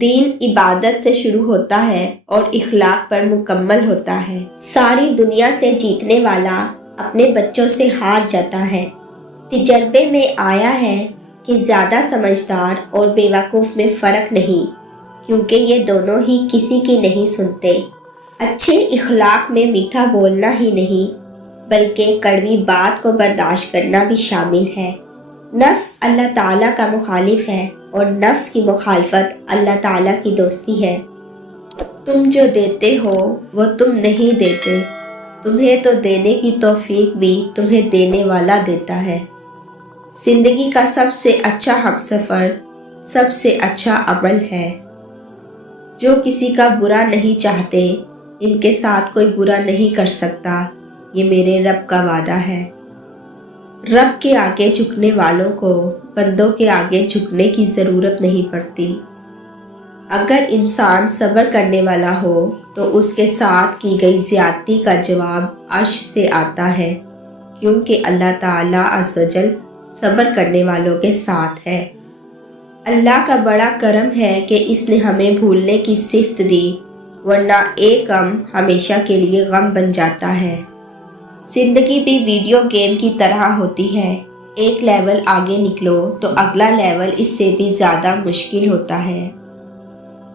دین عبادت سے شروع ہوتا ہے اور اخلاق پر مکمل ہوتا ہے۔ ساری دنیا سے جیتنے والا اپنے بچوں سے ہار جاتا ہے۔ تجربے میں آیا ہے کہ زیادہ سمجھدار اور بیوقوف میں فرق نہیں، کیونکہ یہ دونوں ہی کسی کی نہیں سنتے۔ اچھے اخلاق میں میٹھا بولنا ہی نہیں بلکہ کڑوی بات کو برداشت کرنا بھی شامل ہے۔ نفس اللہ تعالیٰ کا مخالف ہے اور نفس کی مخالفت اللہ تعالیٰ کی دوستی ہے۔ تم جو دیتے ہو وہ تم نہیں دیتے، تمہیں تو دینے کی توفیق بھی تمہیں دینے والا دیتا ہے۔ زندگی کا سب سے اچھا ہمسفر سب سے اچھا عمل ہے۔ جو کسی کا برا نہیں چاہتے ان کے ساتھ کوئی برا نہیں کر سکتا، یہ میرے رب کا وعدہ ہے۔ رب کے آگے جھکنے والوں کو بندوں کے آگے جھکنے کی ضرورت نہیں پڑتی۔ اگر انسان صبر کرنے والا ہو تو اس کے ساتھ کی گئی زیادتی کا جواب عرش سے آتا ہے، کیونکہ اللہ تعالیٰ عز و جل صبر کرنے والوں کے ساتھ ہے۔ اللہ کا بڑا کرم ہے کہ اس نے ہمیں بھولنے کی صفت دی، ورنہ ایک غم ہمیشہ کے لیے غم بن جاتا ہے۔ زندگی بھی ویڈیو گیم کی طرح ہوتی ہے، ایک لیول آگے نکلو تو اگلا لیول اس سے بھی زیادہ مشکل ہوتا ہے۔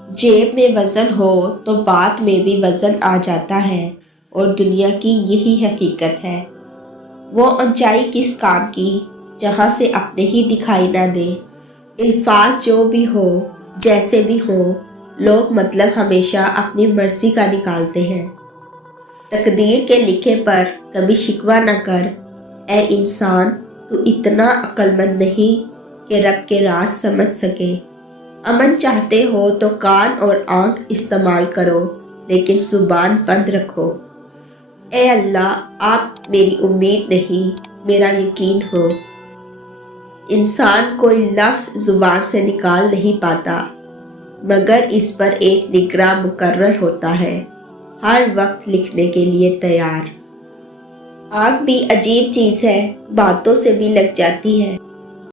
جیب میں وزن ہو تو بات میں بھی وزن آ جاتا ہے، اور دنیا کی یہی حقیقت ہے۔ وہ اونچائی کس کام کی جہاں سے اپنے ہی دکھائی نہ دے۔ الفاظ جو بھی ہو جیسے بھی ہو، لوگ مطلب ہمیشہ اپنی مرضی کا نکالتے ہیں۔ تقدیر کے لکھے پر کبھی شکوہ نہ کر، اے انسان تو اتنا عقل مند نہیں کہ رب کے راز سمجھ سکے۔ امن چاہتے ہو تو کان اور آنکھ استعمال کرو، لیکن زبان بند رکھو۔ اے اللہ آپ میری امید نہیں میرا یقین ہو۔ انسان کوئی لفظ زبان سے نکال نہیں پاتا، مگر اس پر ایک نگراں مقرر ہوتا ہے، ہر وقت لکھنے کے لیے تیار۔ آگ بھی عجیب چیز ہے، باتوں سے بھی لگ جاتی ہے۔